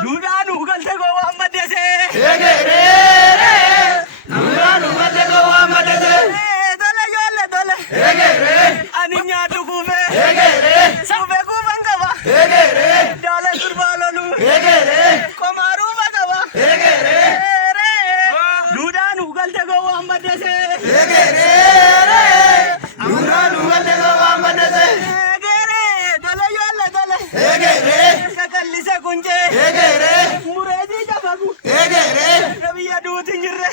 Duudhaan ugalte goo waan maddese. Duudhaan ugalte goo waan maddese. Dole ijoollee dole. Ani nyaatu kuufee. Suufee kuufan qaba. Daalee sirbaa lolu. Komaaruu qaba. Duudhaan ugalte goo waan maddese. Duudhaan ugalte goo waan maddese. Dole ijoollee dole. Kakallise kunjee. Mureetii jabagu. Nabiyya duuti jirre.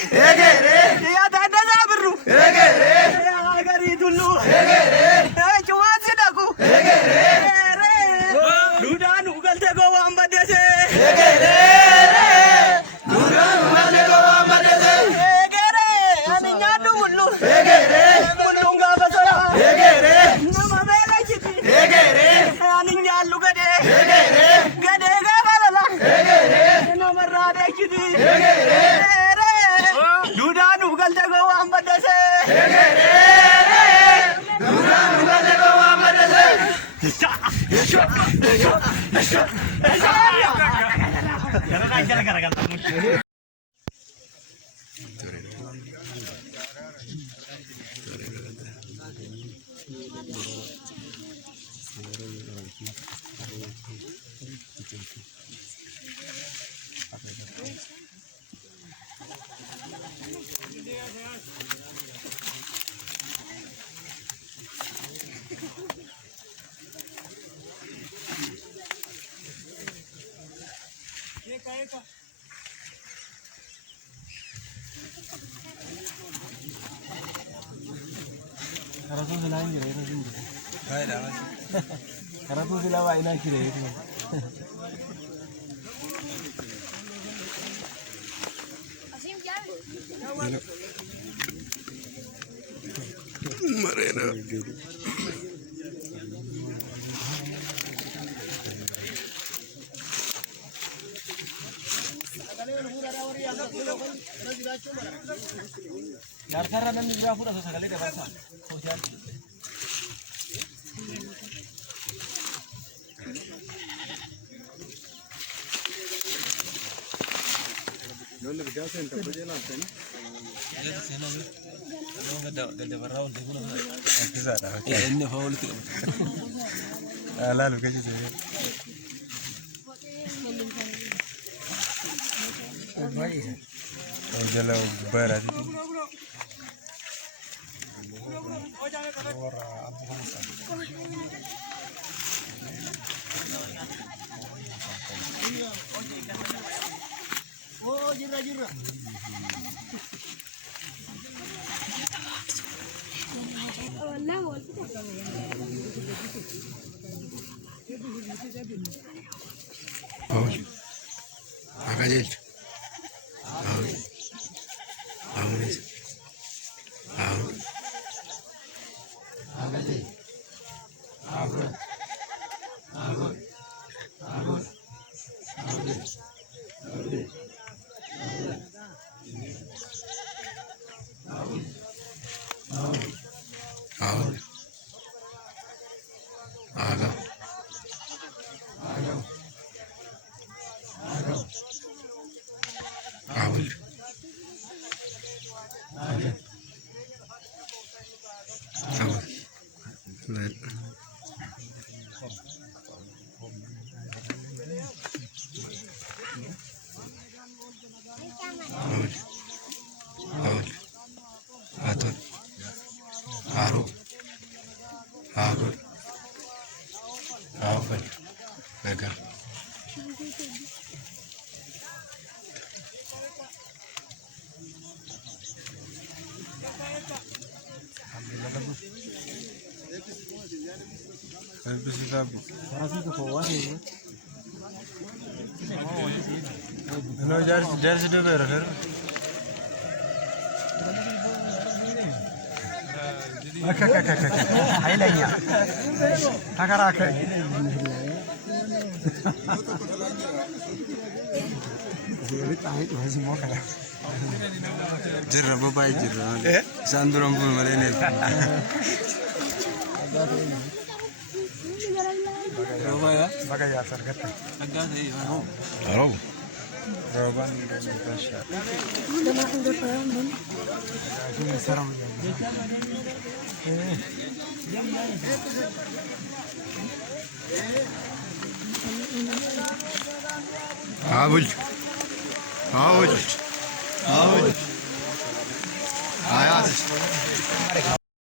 Yaa taaddasaa birru. Yaa garii tullu. Cumaatti dhagu. Duudhaan ugalte goo waan maddese. Duudhaan ugalte goo waan maddese. Ani nyaadhu mullu. Mulluun gaafa soraa. Nama beela jiti. Ani nyaallu gadee. Gadee gaafa lola. Namarraa beekiti. Duudhaan ugalte goo waan maddese. Duudhaan ugalte goo waan maddese. Karatu sila ini kira itu. Karatu sila wa ina kira itu. Marena. Darkara dan berapa rasa sekali dia bahasa. Hujan. Dole berjasa entah berjalan kan? Ada di sana tu. Ada gada berraun di mana? Ya ini faul tu. Lalu kerja saya. Oh jalan barat itu. Oh, jira. Paul. Agajel. Paul. Paul. Paul. Agajel. Paul. Paul. Paul. Paul. Aga. Paul. Atul. Haru. Haru. Awal. Mega. Habis kita Karatu tu kawan ni. Hello, jar sudah berakhir. Hailanya. Takarake. Jadi tahu tu semua kan. Jirra babai jirra. Sanduram pun malene. Roba ya. Baga ya sargatta. Agad eh. Rob. Roban tasha. Ini saram. Avuç. Avuç. Avuç. Hayat.